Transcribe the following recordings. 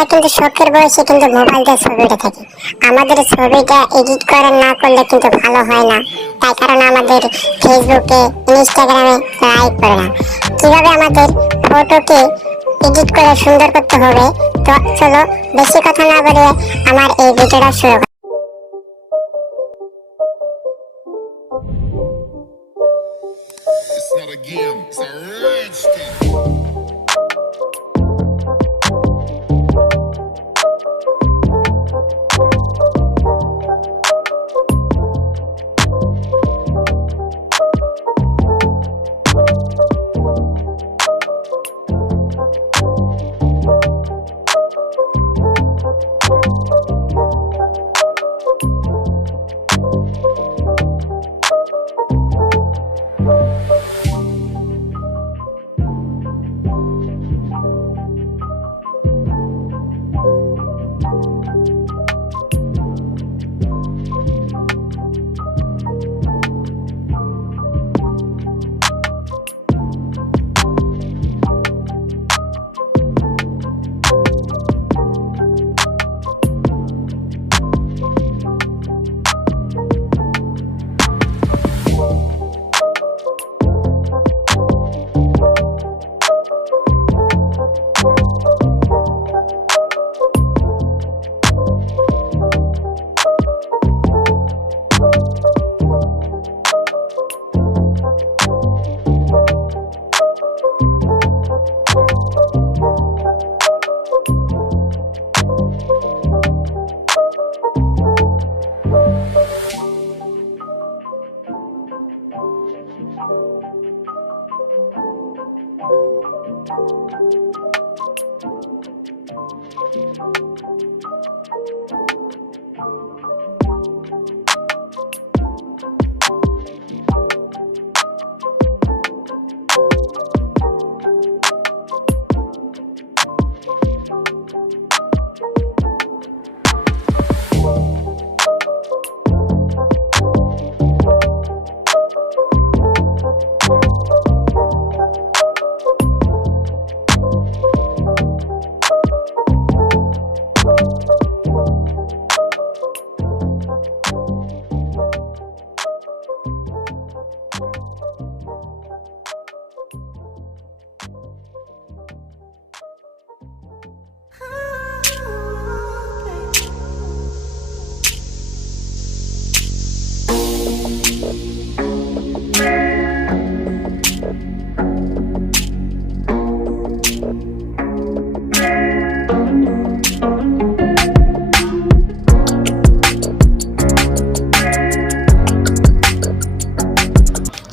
আমরা কিন্তু শখের বয়সে কিন্তু মোবাইল দিয়ে ছবি উঠে থাকি। আমাদের ছবিটা এডিট করে না করলে কিন্তু ভালো হয় না, তাই কারণে আমাদের ফেসবুকে ইনস্টাগ্রামে লাইক করে না। কিভাবে আমাদের ফটোকে এডিট করে সুন্দর করতে হবে, তো চলো বেশি কথা না বলে আমার এই ভিডিওটা শুরু করি। It's not a game, it's a rich thing.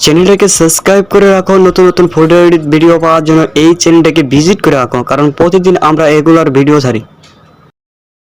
চ্যানেলটাকে সাবস্ক্রাইব করে রাখো, নতুন নতুন ফটো এডিট ভিডিও পাওয়ার জন্য এই চ্যানেলটাকে ভিজিট করে রাখো, কারণ প্রতিদিন আমরা রেগুলার ভিডিও ছাড়ি।